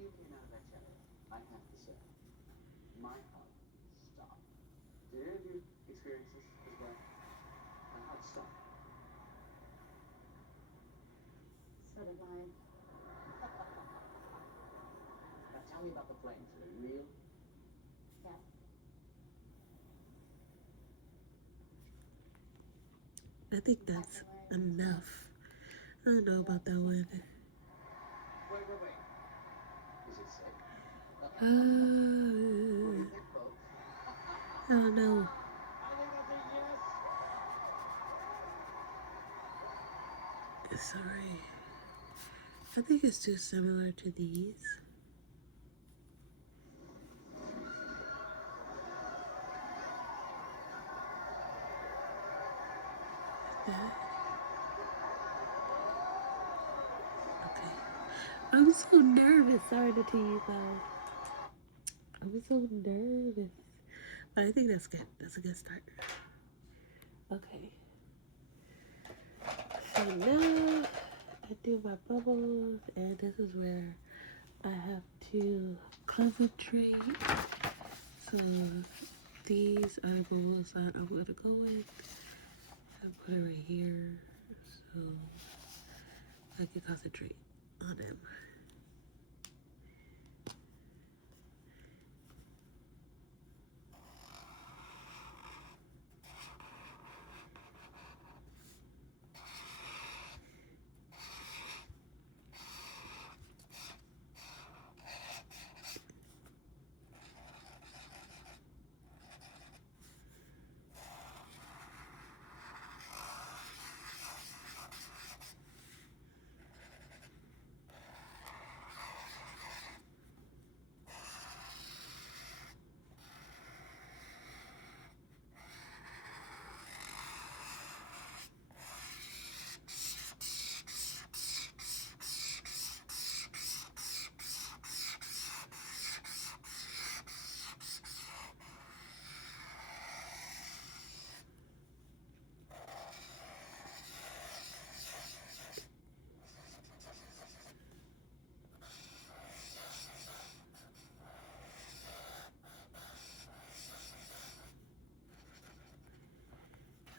you came out of that shower, I have to say, my heart stopped. Did any of you experience this as well? My heart stopped. So did mine. Now tell me about the flames. Are they real? Yes. I think that's enough. I don't know about that one. Wait. Is it safe? What do Uh, you think, folks? I don't know. I think that's a yes. Sorry. I think it's too similar to these. That. Okay. I'm so nervous. Sorry to tease though. I'm so nervous. But I think that's good. That's a good start. Okay. So now I do my bubbles, and this is where I have to concentrate. So these are the bubbles that I'm going to go with. I put it right here so I can concentrate on them.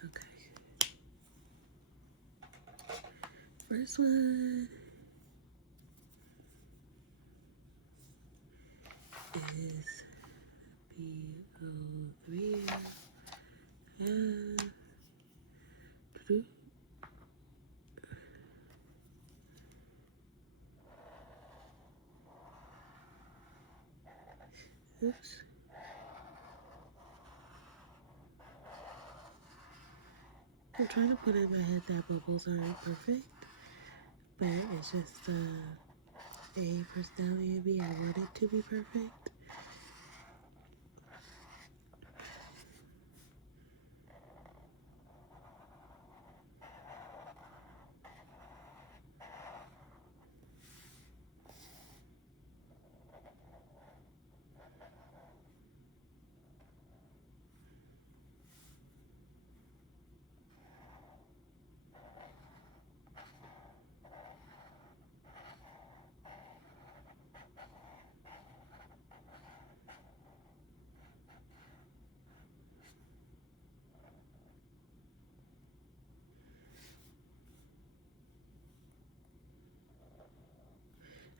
Okay. First one is BO3 and oops. I'm trying to put in my head that bubbles aren't perfect, but it's just a personality in me. I want it to be perfect.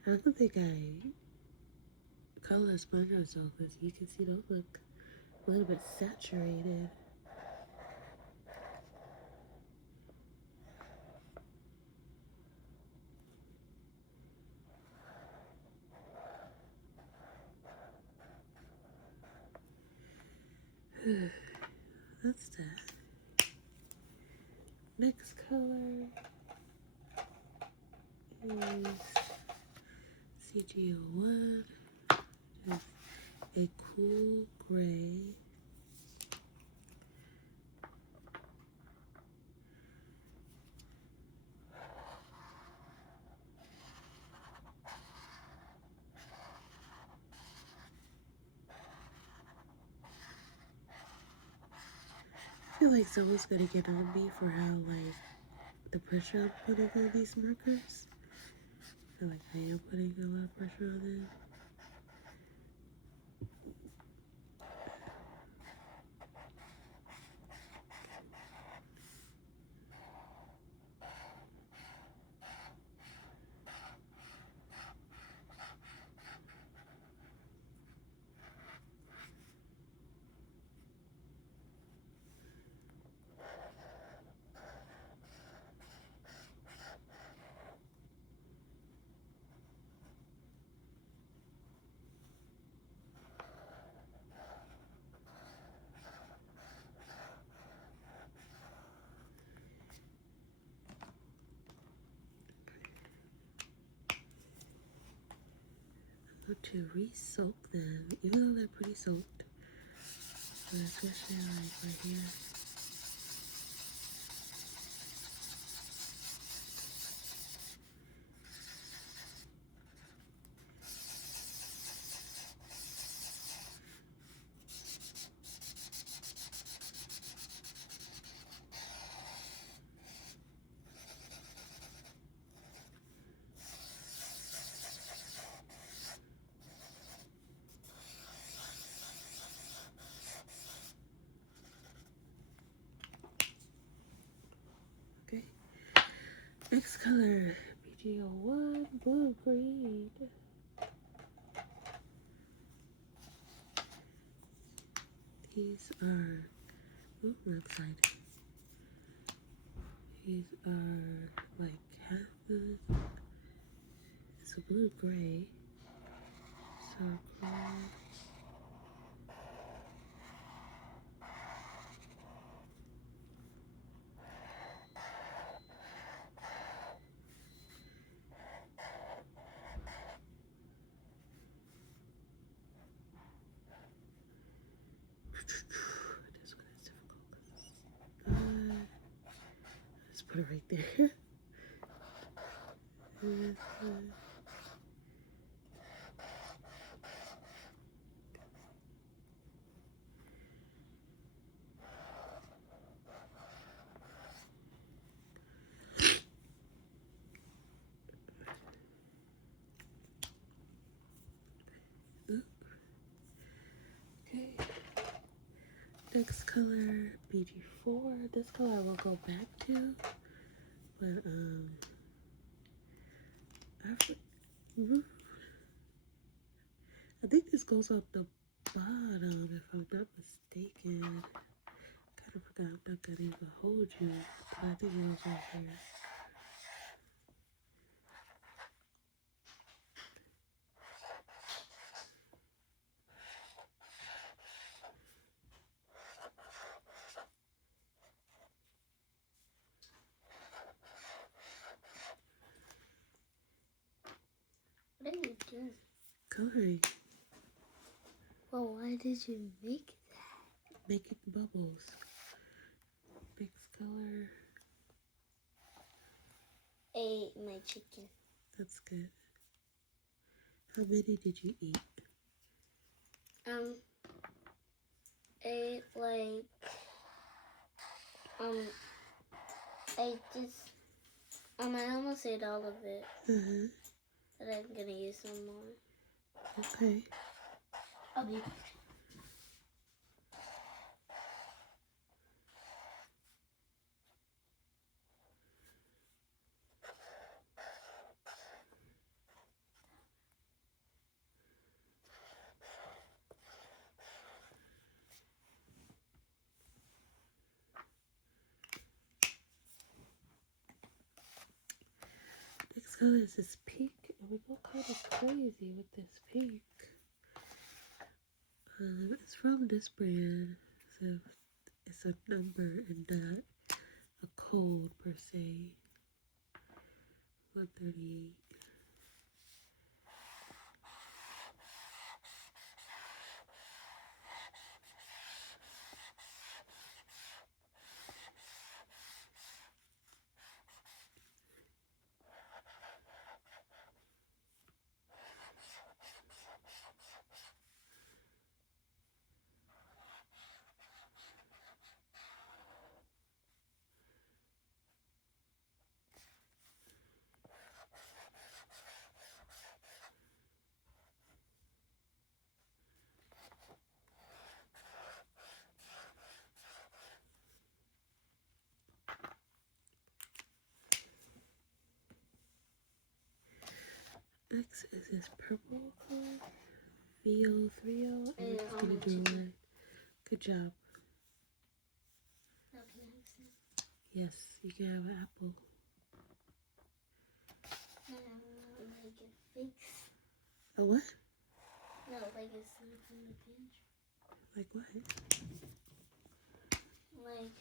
I don't think I color sponge myself because you can see those look a little bit saturated. That's that. Next color is CG01. It's a cool gray. I feel like someone's gonna get on me for how like the pressure I'm putting on these markers. feel like I am putting a lot of pressure on this. To re-soak them, even though they're pretty soaked, but especially like right here. Okay. Next color, BG01 blue green. These are, ooh, I'm excited. These are like half the, it's a blue gray. So cool. This one is difficult. Let's put it right there. Okay. Next color, BG4. This color I will go back to, but I think this goes up the bottom, if I'm not mistaken. Kind of forgot. I'm not gonna even hold you, but I think it was right here. What are you doing? Coloring. Well, why did you make that? Making bubbles. Next color. Ate my chicken. That's good. How many did you eat? Ate like, I almost ate all of it. But I'm gonna use some more. Okay. Okay. Next color is this pink, and we go kind of crazy with this pink. It's from this brand, so it's a number and not a code per se. 138. X is this purple color. VO3O. And Yeah, it's gonna do red. Good job. Now can I have some? Yes, you can have an apple. Like it fix. A what? No, like it's not from the pinch. Like what? Like.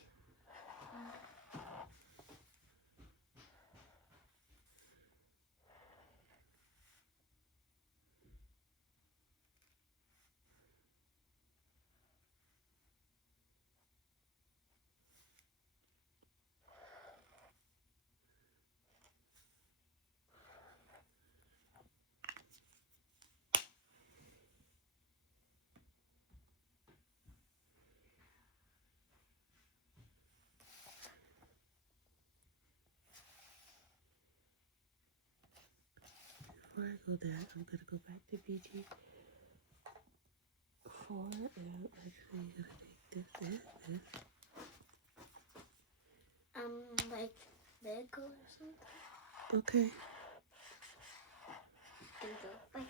Before I go there, I'm gonna go back to BG4 and I'm actually gonna take this. Like Lego or something. Okay. There you go. Bye.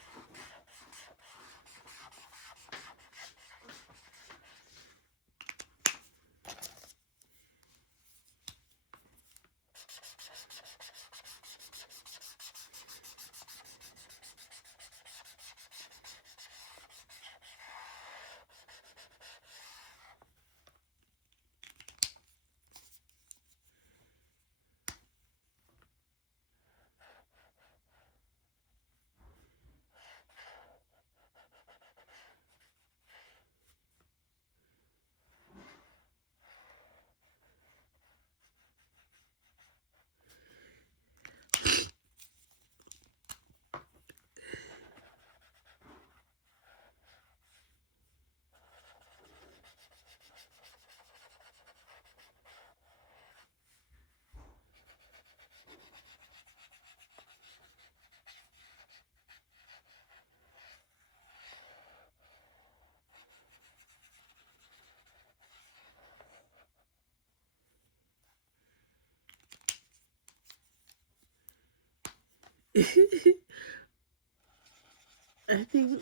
I think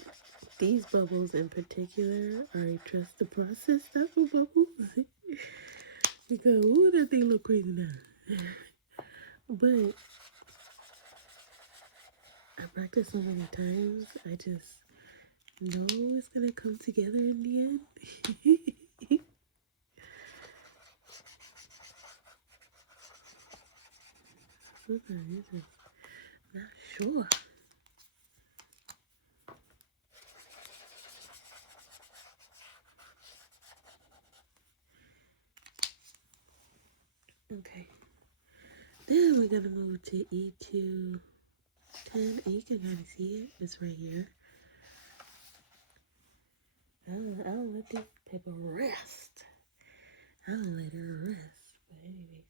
these bubbles in particular are a trust the process type of bubbles. Because, ooh, that thing look crazy now. But I practiced so many times, I just know it's gonna come together in the end. Sometimes you're just not sure. Okay. Then we're gonna move to E2 10. And you can kind of see it. It's right here. I'll let this paper rest. I'll let it rest. But anyway.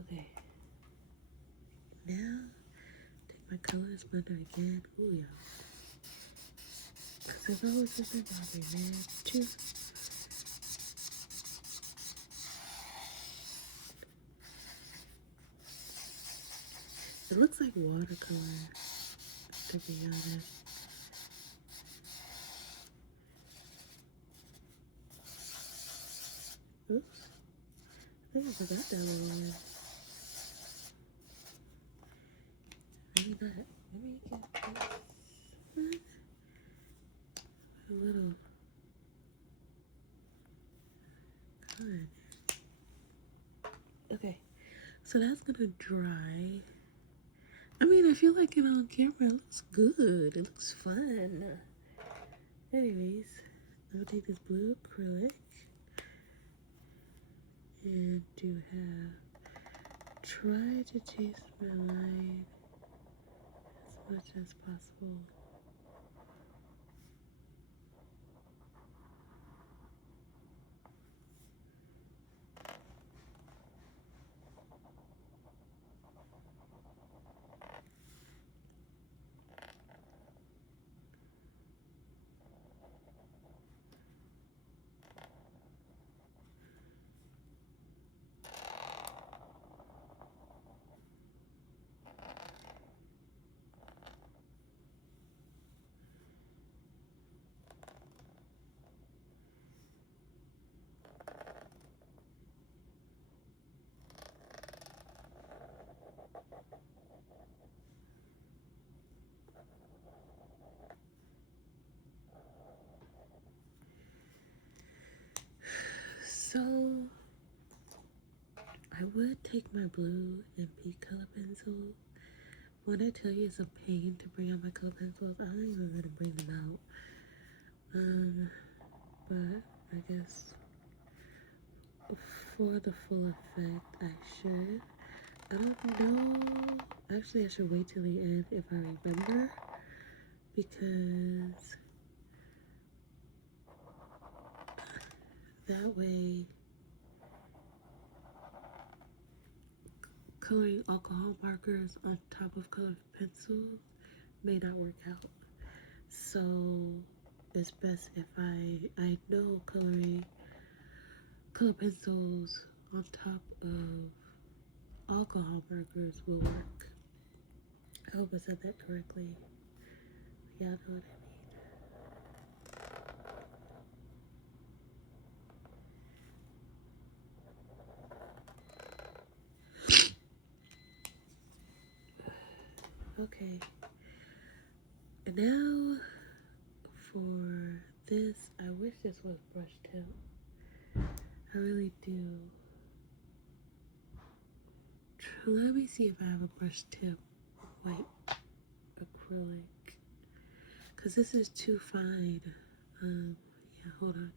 Okay. Now, take my colors blender again. Oh, yeah. Because I've always been red too. It looks like watercolor, to be honest. Oops. I think I forgot that little one. Maybe not. Let me get this one. A little color. Okay. So that's gonna dry. I mean, I feel like it on camera. It looks good. It looks fun. Anyways, I'm gonna take this blue acrylic and try to chase my line as much as possible. would take my blue and pink color pencil. When I tell you it's a pain to bring out my color pencils, I'm not even gonna bring them out. But I guess for the full effect, I should. I don't know. Actually, I should wait till the end if I remember, because that way coloring alcohol markers on top of colored pencils may not work out. So it's best if I know coloring color pencils on top of alcohol markers will work. I hope I said that correctly. Y'all know what I mean. Okay. And now for this, I wish this was brush tip. I really do. Let me see if I have a brush tip white acrylic, because this is too fine. Yeah, hold on.